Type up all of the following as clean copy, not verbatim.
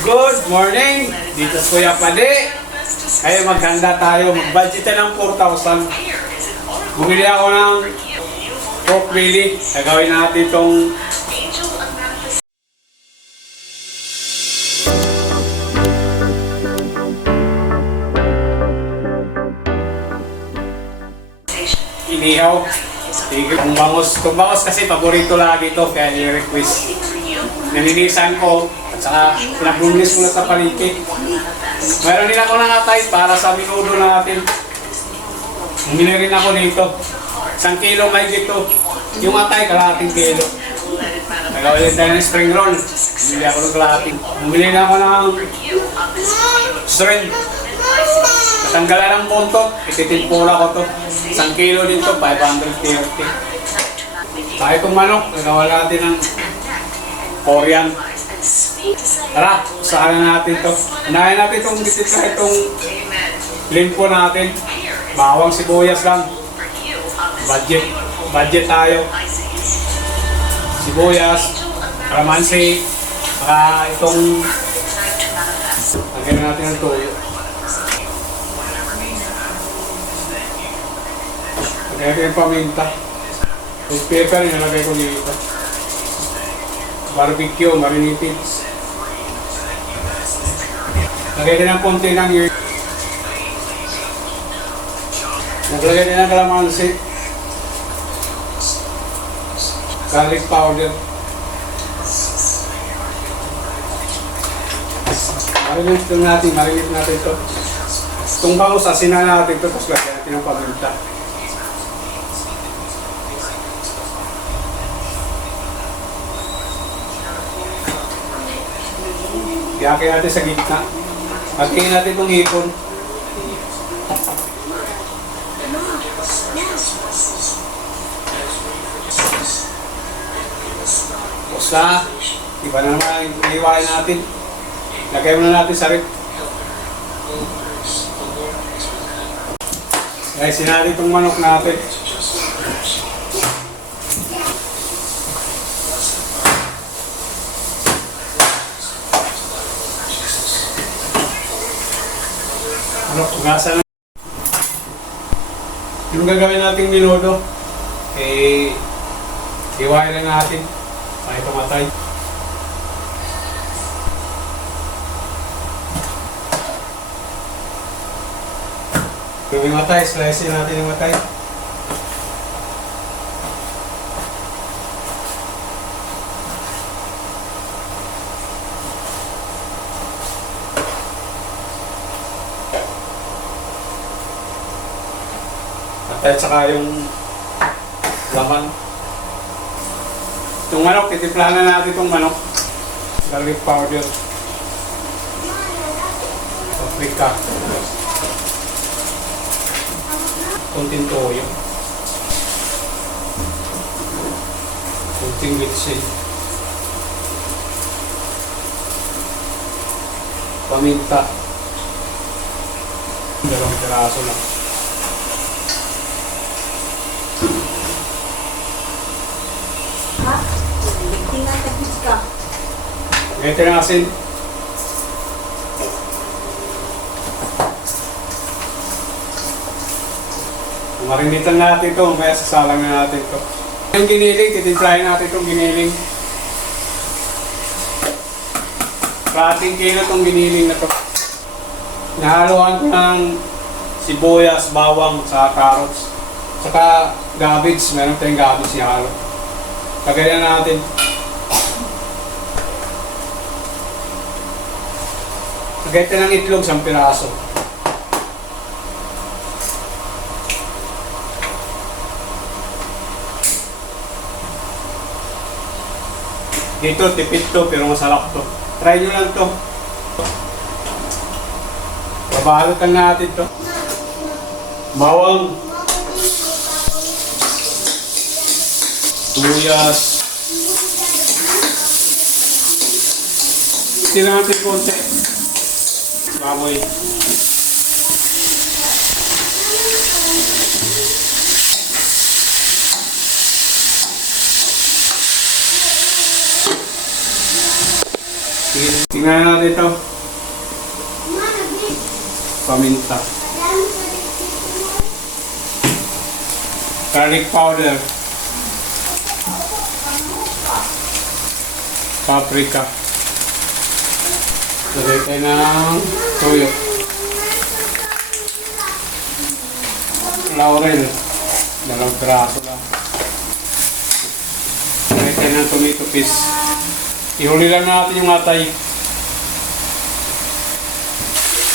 Good morning! Dito sa Kuya Padi. Kaya maghanda tayo. Mag-budget ng 4,000. Bumili ako ng pork belly. Gagawin natin itong inihaw. Kung bangos kasi paborito lagi ito. Kaya i-request. Naninisan ko. At saka pinag-release ko na sa palengke. Meron din ako ng atay para sa minudo natin. Bumili rin ako dito. 1 kilo may dito. Yung atay, kalahating kilo. Nagawin tayo ng spring roll. Bumili ako ng kalahating. Bumili na ako ng shrimp. Natanggalan ng buntot. Ititimpura ko to. 1 kilo din to, 530. Saka itong manok, nagawa natin ng Korean. Tara, usahan na natin to. Unahin natin itong gitit itong limpo natin. Bawang sibuyas lang. Budget tayo. Sibuyas, kalamansi, saka itong lagyan natin ng toyo. Lagyan natin yung paminta. Yung pepper, nilagay ko dito. Barbecue, marinated. Lagay din ng konti ng ear. Naglagay din ng kalamansi. Garlic powder. Marinate natin ito. Itong bangus, asinan natin ito, tapos lagyan natin ng paminta. Iyakin natin sa gitna. Pagtingin natin itong hipon. Basta, iba na naman yung iiwain natin. Lagay mo na natin sa rip. Guys, sinali itong manok natin. Gasa na. Yung gagawin nating minudo, iwain na natin. Tayo tumatay. Yung matay, slice natin yung matay. At saka yung laman. Itong manok, titimplahan na natin itong manok. Garlic powder. Paprika. Kunting toyo. Kunting vitsin. Paminta. 2 piraso lang. Ito yung asin. Marinitan natin ito, kaya sasalang na natin ito. Yung giniling, titimplahin natin itong giniling. 1 kilo itong giniling na ito. Nahaluan ko ng sibuyas, bawang, sa carrots. Saka cabbage, meron tayong cabbage ihalo. Lagayan natin. Lagay tayo ng itlog, 1 piraso. Dito, tipid to, pero masarap to. Try nyo lang to. Babalutan natin to. Bawang. Tuyas. Tira natin konti. Baboy. Sige. Tingnan natin ito. Paminta. Garlic powder. Paprika. Lagay tayo ng toyo. Laurel. 2 piraso lang. Lagay tayo ng tomato paste. Ihuli lang natin yung atay.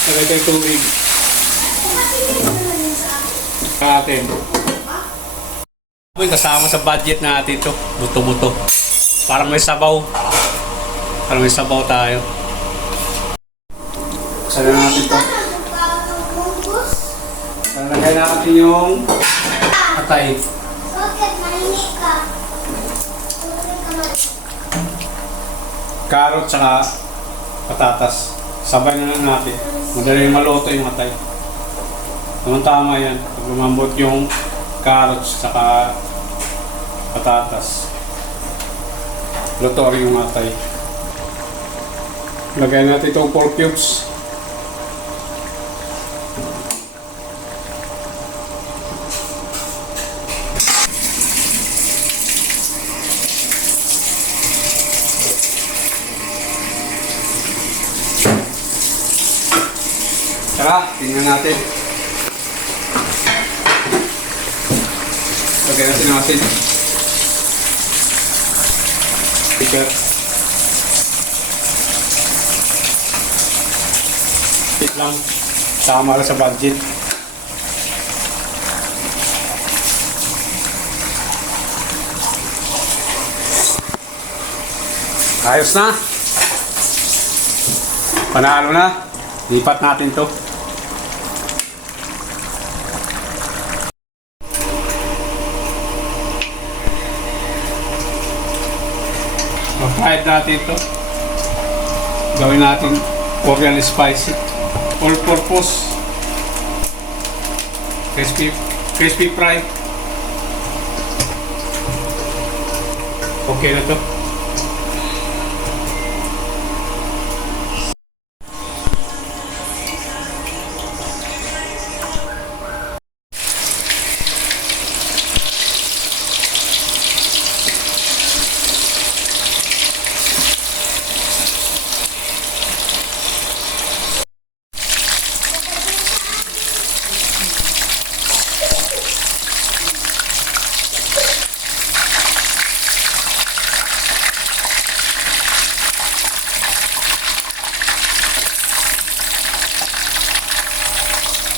Lagay tayo tubig. Atin. Kasama sa budget natin ito. Buto-buto. Para may sabaw. Para may sabaw tayo. Sana natin ito. Lalagay natin yung atay. Carrot saka patatas. Sabay na lang natin. Madali maluto yung atay. Tama yan. Pag lumambot yung carrots saka patatas. Luto rin yung atay. Lagay natin itong 4 cubes. Tara, tingnan natin. Lagyan natin ng asin. Bigat. Bit lang. Tama lang sa budget. Ayos na. Panalo na. Lipat natin to. Kahit natin ito, gawin natin Korean spicy, all purpose, crispy fry. Okay na to.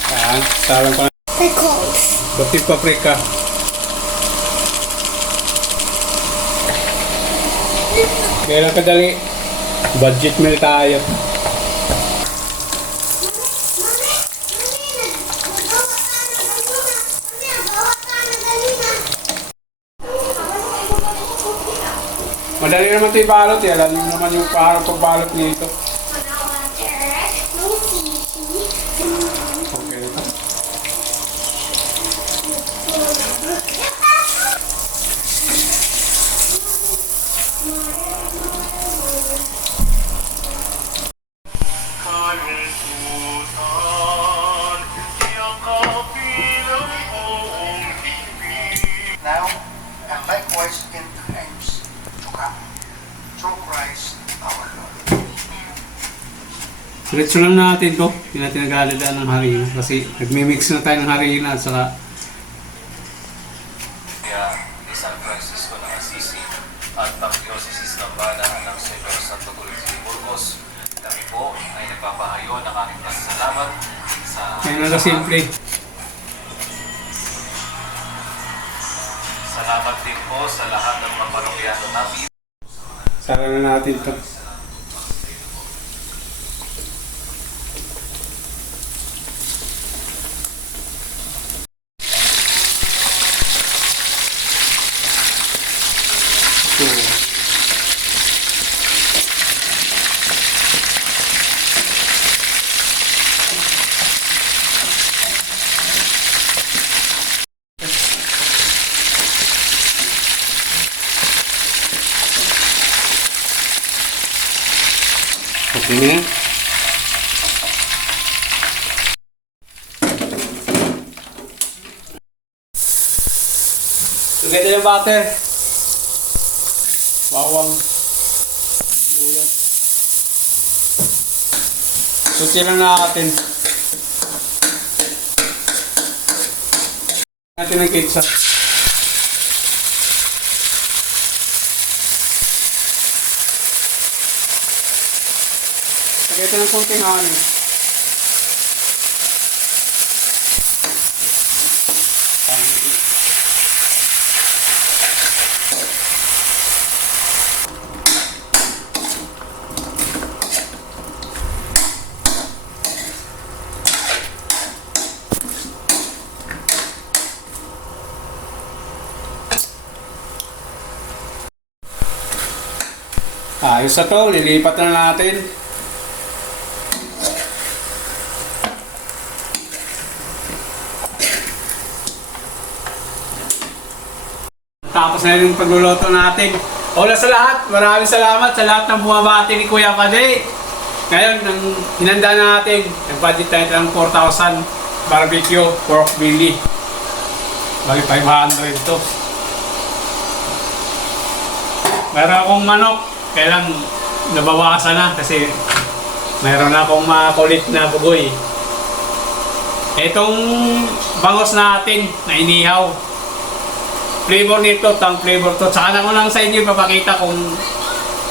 Yan, salang pa. Puti paprika. Kaya lang kadali. Budget meal tayo. Madali naman ito ibalot eh. Alam niyo naman yung parang pagbalot nito. Okay na ito. Now, and likewise in times to come, through Christ our Lord. Diretso lang natin to. Hindi natin nag-aalala ng harina. Kasi nagmimix na tayo ng harina at saka ni San Francisco ng Assisi at Pangdiocese ng Banahan ng Senyor Santo Cruz de Burgos. Kami po ay nagpapahayo ng aming pasasalamat sa kaya na simple. salamat din po sa lahat ng mga parokyano namin. Sara na natin to. Ini. Lagay din yung butter. Bawang. Luya. Suti lang natin. Natin ang ketchup. Lagay ito ng konting honey. Ayos na to, lilipat na natin. Tapos na yung pagluluto natin. Hola sa lahat, maraming salamat sa lahat ng bumabati ni Kuya Pade. Ngayon, nang hinanda na natin, nag-budget tayo ng 4,000 barbecue pork belly. Bali 500 to. Meron akong manok, kailang nabawasan na kasi meron na akong makulit na bugoy. Itong bangos natin na inihaw. Flavor nito, tang flavor to. Tsaka na ko lang sa inyo papakita kung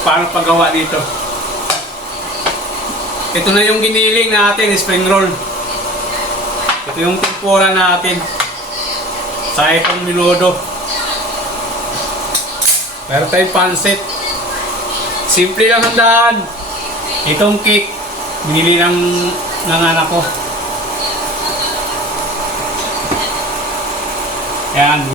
paano paggawa dito. Ito na yung giniling natin, spring roll. Ito yung tempura natin. Sa itong minudo. Meron tayong pansit. Simple lang handaan. Itong cake, binili ng anak ko. Yan.